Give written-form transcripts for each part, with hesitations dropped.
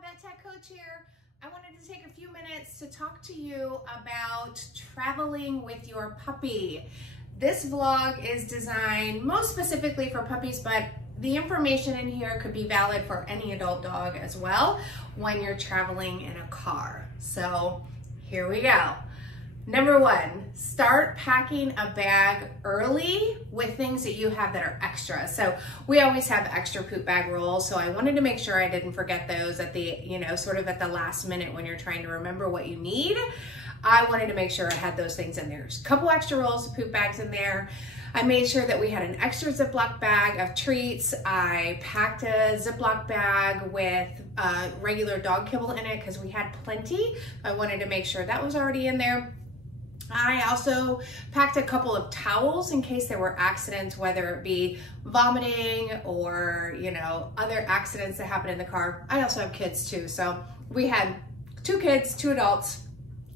Vet Tech Coach here. I wanted to take a few minutes to talk to you about traveling with your puppy. This vlog is designed most specifically for puppies, but the information in here could be valid for any adult dog as well when you're traveling in a car. So here we go. Number one, start packing a bag early with things that you have that are extra. So we always have extra poop bag rolls. So I wanted to make sure I didn't forget those at the, sort of at the last minute when you're trying to remember what you need. I wanted to make sure I had those things in there. There's a couple extra rolls of poop bags in there. I made sure that we had an extra Ziploc bag of treats. I packed a Ziploc bag with regular dog kibble in it because we had plenty. I wanted to make sure that was already in there. I also packed a couple of towels in case there were accidents, whether it be vomiting or, other accidents that happen in the car. I also have kids too. So we had 2 kids, 2 adults,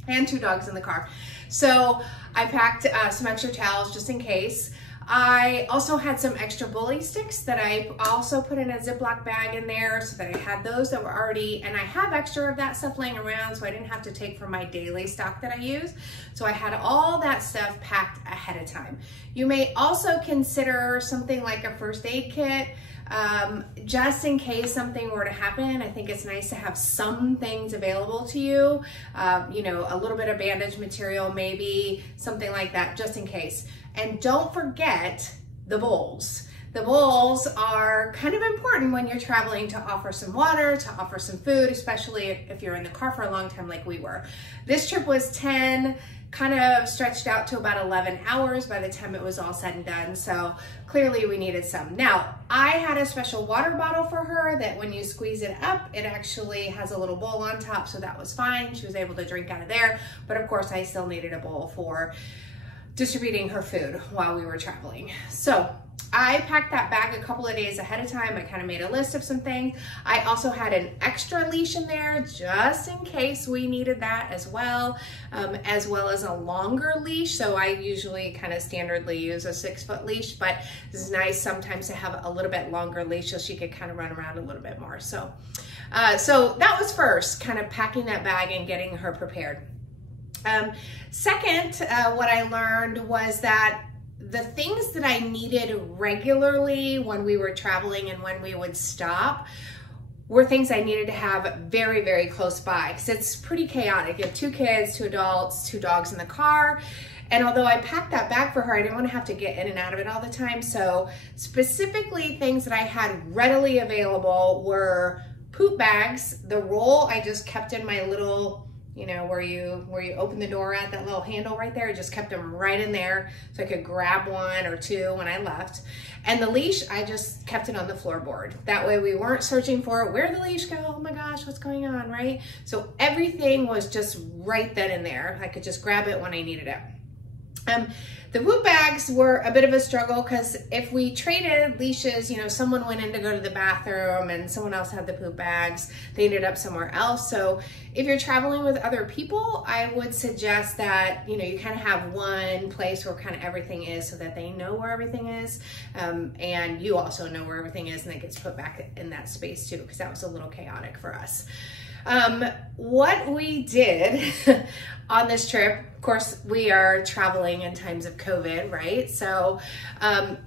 and 2 dogs in the car. So I packed some extra towels just in case. I also had some extra bully sticks that I also put in a Ziploc bag in there so that I had those that were already, and I have extra of that stuff laying around so I didn't have to take from my daily stock that I use. So I had all that stuff packed ahead of time. You may also consider something like a first aid kit. Just in case something were to happen. I think it's nice to have some things available to you, a little bit of bandage material, maybe something like that, just in case. And don't forget the bowls. The bowls are kind of important when you're traveling, to offer some water, to offer some food, especially if you're in the car for a long time like we were. This trip was 10, kind of stretched out to about 11 hours by the time it was all said and done. So clearly we needed some. Now, I had a special water bottle for her that when you squeeze it up, it actually has a little bowl on top. So that was fine. She was able to drink out of there. But of course I still needed a bowl for distributing her food while we were traveling. So I packed that bag a couple of days ahead of time. I kind of made a list of some things. I also had an extra leash in there just in case we needed that as well as a longer leash. So I usually kind of standardly use a 6-foot leash, but it's nice sometimes to have a little bit longer leash so she could kind of run around a little bit more. So that was first, kind of packing that bag and getting her prepared. Second, what I learned was that the things that I needed regularly when we were traveling and when we would stop were things I needed to have very, very close by, because it's pretty chaotic. You have 2 kids, 2 adults, 2 dogs in the car. And although I packed that bag for her, I didn't want to have to get in and out of it all the time. So specifically things that I had readily available were poop bags. The roll I just kept in my little, where you open the door at, that little handle right there, I just kept them right in there so I could grab 1 or 2 when I left. And the leash, I just kept it on the floorboard. That way we weren't searching for it. Where'd the leash go? Oh my gosh, what's going on, right? So everything was just right then and there. I could just grab it when I needed it. The poop bags were a bit of a struggle because if we traded leashes, someone went in to go to the bathroom and someone else had the poop bags, they ended up somewhere else. So if you're traveling with other people, I would suggest that, you kind of have one place where kind of everything is so that they know where everything is. And you also know where everything is and it gets put back in that space too, because that was a little chaotic for us. What we did on this trip, of course, we are traveling in times of COVID, right? So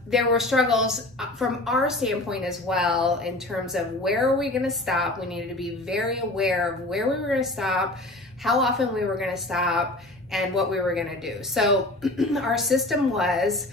there were struggles from our standpoint as well in terms of where are we going to stop. We needed to be very aware of where we were going to stop, how often we were going to stop, and what we were going to do. So our system was,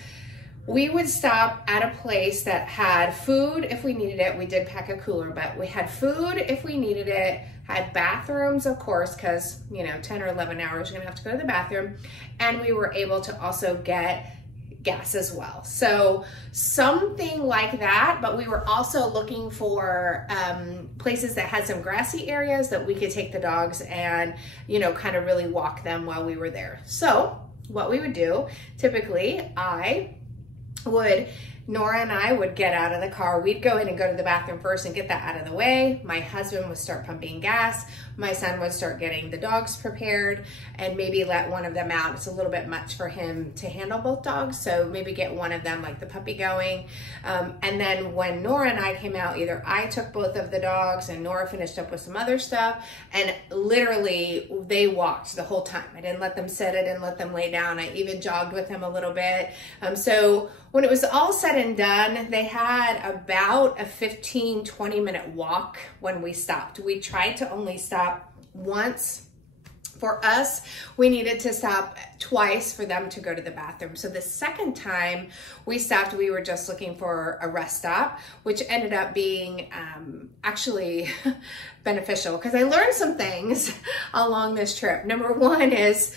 we would stop at a place that had food if we needed it. We did pack a cooler, but we had food if we needed it, had bathrooms, of course, because, 10 or 11 hours, you're gonna have to go to the bathroom. And we were able to also get gas as well. So something like that, but we were also looking for places that had some grassy areas that we could take the dogs and, kind of really walk them while we were there. So what we would do, typically, I Nora and I would get out of the car. We'd go in and go to the bathroom first and get that out of the way. My husband would start pumping gas. My son would start getting the dogs prepared and maybe let one of them out. It's a little bit much for him to handle both dogs, so maybe get one of them, like the puppy, going. And then when Nora and I came out, either I took both of the dogs and Nora finished up with some other stuff, and literally they walked the whole time. I didn't let them sit, I didn't let them lay down. I even jogged with them a little bit. So when it was all said and done, they had about a 15-20 minute walk when we stopped. We tried to only stop once. For us, we needed to stop twice for them to go to the bathroom. So the second time we stopped, we were just looking for a rest stop, which ended up being actually beneficial because I learned some things along this trip. Number one is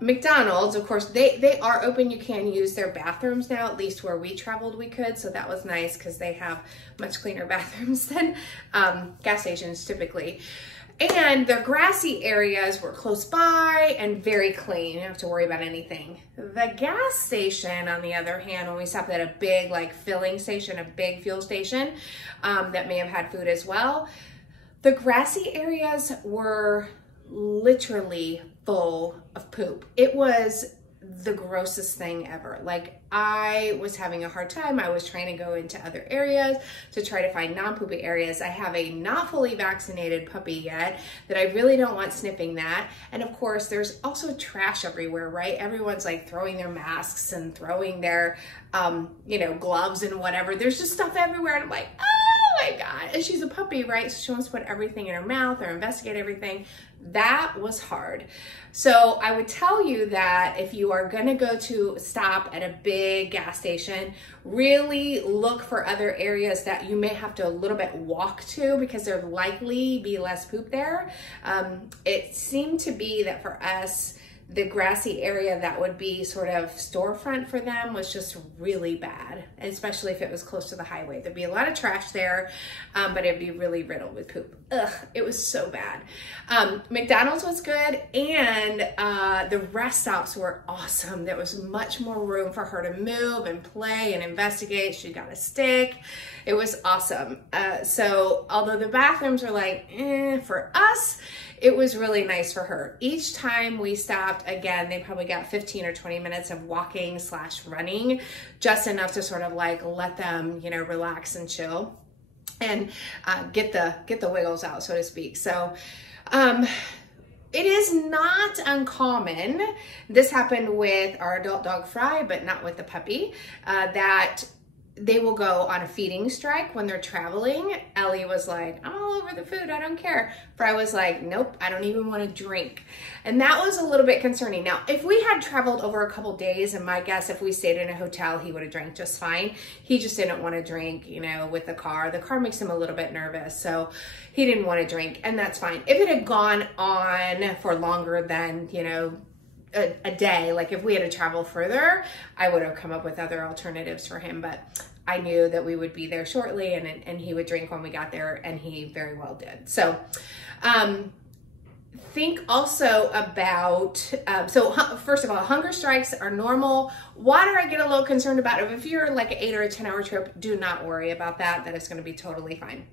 McDonald's, of course, they are open. You can use their bathrooms now, at least where we traveled we could. So that was nice because they have much cleaner bathrooms than gas stations typically. And their grassy areas were close by and very clean. You don't have to worry about anything. The gas station, on the other hand, when we stopped at a big like filling station, a big fuel station that may have had food as well, the grassy areas were literally full of poop. It was the grossest thing ever. Like, I was having a hard time. I was trying to go into other areas to try to find non-poopy areas. I have a not fully vaccinated puppy yet that I really don't want sniffing that. And of course, there's also trash everywhere, right? Everyone's like throwing their masks and throwing their, you know, gloves and whatever. There's just stuff everywhere. And I'm like, oh my God. And she's a puppy, right? So she wants to put everything in her mouth or investigate everything. That was hard. So I would tell you that if you are going to go to stop at a big gas station, really look for other areas that you may have to a little bit walk to because there'd likely be less poop there. It seemed to be that for us, the grassy area that would be sort of storefront for them was just really bad, especially if it was close to the highway. There'd be a lot of trash there, but it'd be really riddled with poop. Ugh, it was so bad. McDonald's was good, and the rest stops were awesome. There was much more room for her to move and play and investigate. She got a stick. It was awesome. So although the bathrooms were like, for us, it was really nice for her. Each time we stopped, again, they probably got 15 or 20 minutes of walking / running, just enough to sort of like let them, you know, relax and chill and get the wiggles out, so to speak. So it is not uncommon. This happened with our adult dog Fry, but not with the puppy, that they will go on a feeding strike when they're traveling. Ellie was like, I'm all over the food, I don't care. Fry was like, nope, I don't even want to drink. And that was a little bit concerning. Now, if we had traveled over a couple days, and my guess, if we stayed in a hotel, he would have drank just fine. He just didn't want to drink, you know, with the car. The car makes him a little bit nervous, so he didn't want to drink, and that's fine. If it had gone on for longer than, you know, a day, like if we had to travel further, I would have come up with other alternatives for him, but I knew that we would be there shortly and he would drink when we got there, and he very well did. So think also about, so first of all, hunger strikes are normal. Water, I get a little concerned about. If you're like an 8 or a 10-hour trip, do not worry about that. That is going to be totally fine.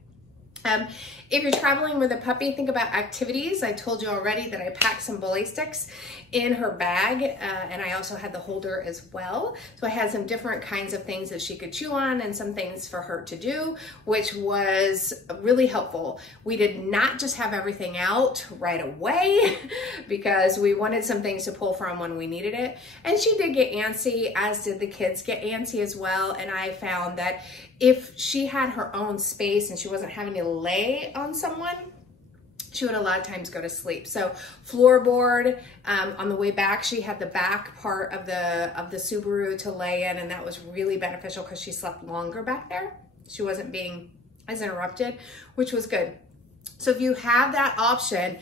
If you're traveling with a puppy, think about activities. I told you already that I packed some bully sticks in her bag, and I also had the holder as well. So I had some different kinds of things that she could chew on and some things for her to do, which was really helpful. We did not just have everything out right away because we wanted some things to pull from when we needed it. And she did get antsy, as did the kids get antsy as well. And I found that if she had her own space and she wasn't having to lay on someone, she would a lot of times go to sleep. So floorboard, on the way back, she had the back part of the Subaru to lay in, and that was really beneficial because she slept longer back there. She wasn't being as interrupted, which was good. So if you have that option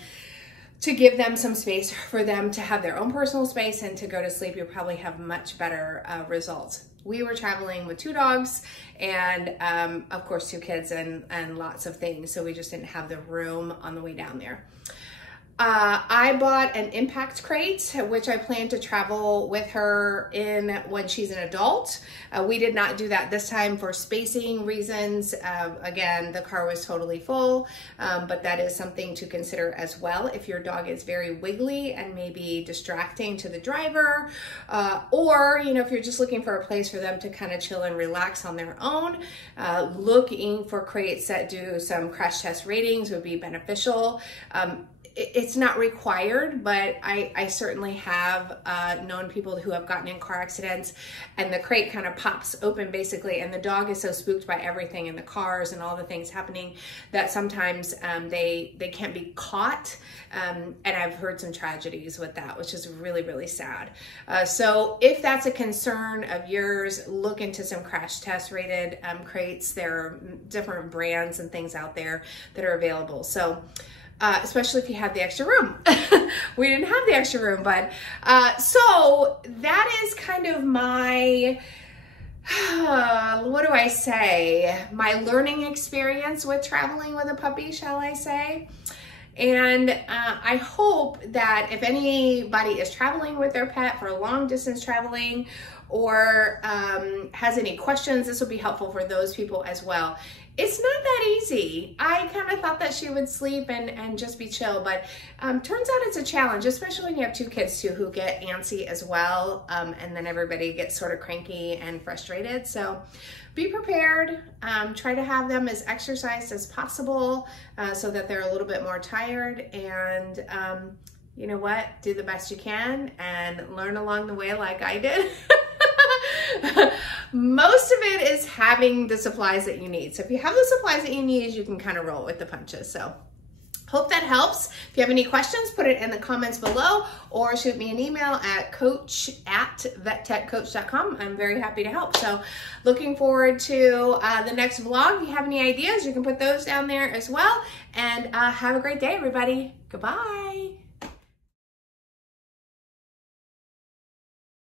to give them some space for them to have their own personal space and to go to sleep, you'll probably have much better results. We were traveling with 2 dogs and of course 2 kids and lots of things. So we just didn't have the room on the way down there. I bought an impact crate, which I plan to travel with her in when she's an adult. We did not do that this time for spacing reasons. Again, the car was totally full, but that is something to consider as well if your dog is very wiggly and maybe distracting to the driver, or if you're just looking for a place for them to kind of chill and relax on their own. Looking for crates that do some crash test ratings would be beneficial. It's not required, but I certainly have known people who have gotten in car accidents and the crate kind of pops open basically, and the dog is so spooked by everything in the cars and all the things happening that sometimes they can't be caught. And I've heard some tragedies with that, which is really, really sad. So if that's a concern of yours, look into some crash test rated crates. There are different brands and things out there that are available. So especially if you have the extra room. We didn't have the extra room, but so that is kind of my, what do I say? My learning experience with traveling with a puppy, shall I say? And I hope that if anybody is traveling with their pet for long distance traveling or has any questions, this will be helpful for those people as well. It's not that easy. I kind of thought that she would sleep and just be chill, but turns out it's a challenge, especially when you have two kids too who get antsy as well, and then everybody gets sort of cranky and frustrated. So be prepared. Try to have them as exercised as possible so that they're a little bit more tired, and you know what? Do the best you can and learn along the way like I did. Most of it is having the supplies that you need. So if you have the supplies that you need, you can kind of roll with the punches. So hope that helps. If you have any questions, put it in the comments below or shoot me an email at coach@vettechcoach.com. I'm very happy to help. So looking forward to the next vlog. If you have any ideas, you can put those down there as well. And have a great day, everybody. Goodbye.